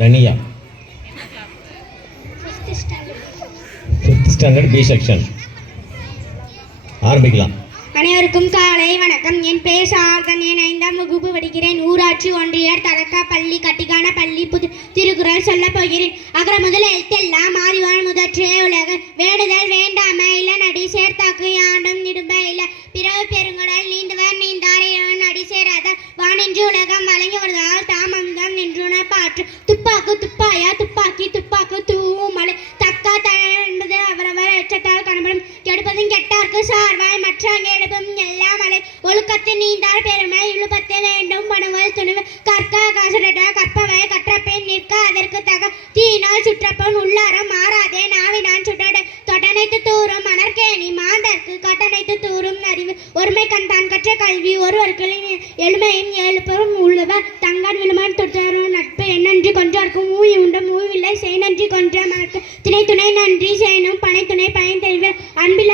தனியா 5th standard B section. ஆரம்பிக்கலாம். அனைவருக்கும் காலை வணக்கம். என் பெயர் சார்தன். என் 5ஆம் வகுப்பு படிக்கிறேன். ஊராட்சி ஒன்றியர் தொடக்க பள்ளி கட்டிக்கான பள்ளி திருக்குறள் சொல்ல போகிறேன். அகர முதல் எழுத்தெல்லாம் ஆதிவான் முதற்றே உலக வேண்டுதல் வேண்டாம இல்ல நடி சேர்த்தாக்கு யாண்டும் நிடும்ப இல்ல பிறகு பெருங்கடல் நீந்துவர் நீந்தார் இவன் அடி சேராத வானின்று உலகம் வழங்கி வருவதால் தாமந்தம் நின்றுண பாற்று துப்பாக்கு துப்பாயா துப்பாக்கி துப்பாக்கு தூமலை தக்கா என்பது அவரவர் எச்சத்தால் காணப்படும் கெடுப்பதும் கெட்டார்க்கு சார்வாய் மற்ற எடுப்பும் எல்லாம் மலை ஒழுக்கத்து நீந்தார் பெருமை இழுபத்து வேண்டும் பணுவல் துணிவு கற்க காசட கற்பவை கற்றப்பேன் நிற்க அதற்கு தக தீனால் சுற்றப்பன் உள்ளாரம் மாறாதே நாவினான் சுட்டட தொட்டனைத்து தூரும் மணற்கேணி மாந்தர்க்கு கட்டணைத்து தூரும் அறிவு ஒருமை கண்தான் கற்ற கல்வி ஒருவருக்கு எழுமையும் எழுப்பவும் உள்ளவர் தங்கான் விழுமான் தொட்டரும் நட்பு என்னன்றி கொன்றார்க்கும் ஊழி உண்ட மூவில்லை செய் நன்றி கொன்ற மறக்க திணை துணை நன்றி செய்யணும் பனை துணை பயன் தெரிவர் அன்பில்